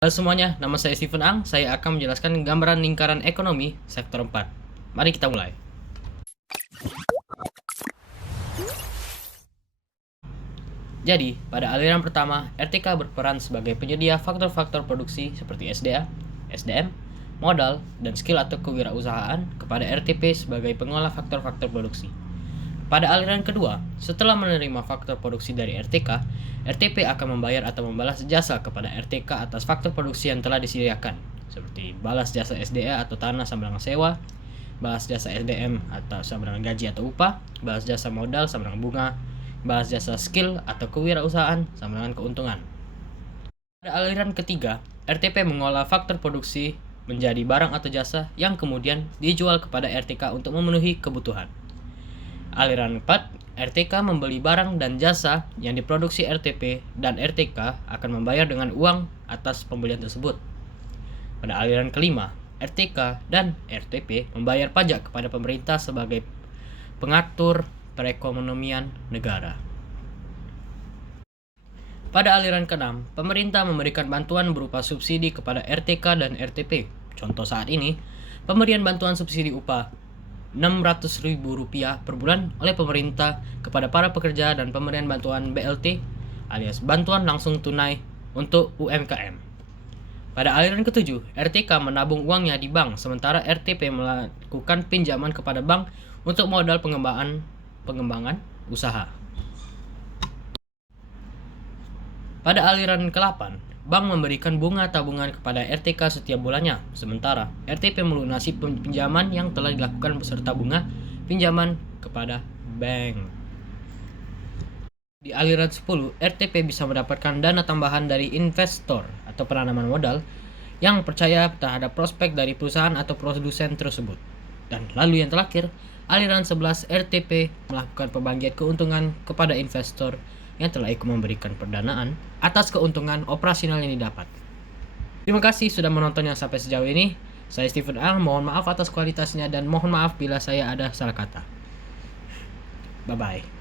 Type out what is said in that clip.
Halo semuanya, nama saya Steven Ang. Saya akan menjelaskan gambaran lingkaran ekonomi sektor 4. Mari kita mulai. Jadi, pada aliran pertama, RTK berperan sebagai penyedia faktor-faktor produksi seperti SDA, SDM, modal, dan skill atau kewirausahaan kepada RTP sebagai pengolah faktor-faktor produksi. Pada aliran kedua, setelah menerima faktor produksi dari RTK, RTP akan membayar atau membalas jasa kepada RTK atas faktor produksi yang telah disediakan, seperti balas jasa SDA atau tanah sama dengan sewa, balas jasa SDM atau sama dengan gaji atau upah, balas jasa modal sama dengan bunga, balas jasa skill atau kewirausahaan sama dengan keuntungan. Pada aliran ketiga, RTP mengolah faktor produksi menjadi barang atau jasa yang kemudian dijual kepada RTK untuk memenuhi kebutuhan. Aliran 4, RTK membeli barang dan jasa yang diproduksi RTP dan RTK akan membayar dengan uang atas pembelian tersebut. Pada aliran kelima, RTK dan RTP membayar pajak kepada pemerintah sebagai pengatur perekonomian negara. Pada aliran ke-6, pemerintah memberikan bantuan berupa subsidi kepada RTK dan RTP. Contoh saat ini, pemberian bantuan subsidi upah Rp600.000 per bulan oleh pemerintah kepada para pekerja dan pemberian bantuan BLT alias bantuan langsung tunai untuk UMKM. Pada aliran ke-7, RTK menabung uangnya di bank sementara RTP melakukan pinjaman kepada bank untuk modal pengembangan usaha. Pada aliran ke-8, bank memberikan bunga tabungan kepada RTK setiap bulannya, sementara RTP melunasi pinjaman yang telah dilakukan beserta bunga pinjaman kepada bank. Di aliran 10, RTP bisa mendapatkan dana tambahan dari investor atau penanaman modal yang percaya terhadap prospek dari perusahaan atau produsen tersebut. Dan lalu yang terakhir, aliran 11, RTP melakukan pembagian keuntungan kepada investor yang telah ikut memberikan pendanaan atas keuntungan operasional yang didapat. Terima kasih sudah menonton yang sampai sejauh ini. Saya Steven Ang, mohon maaf atas kualitasnya dan mohon maaf bila saya ada salah kata. Bye-bye.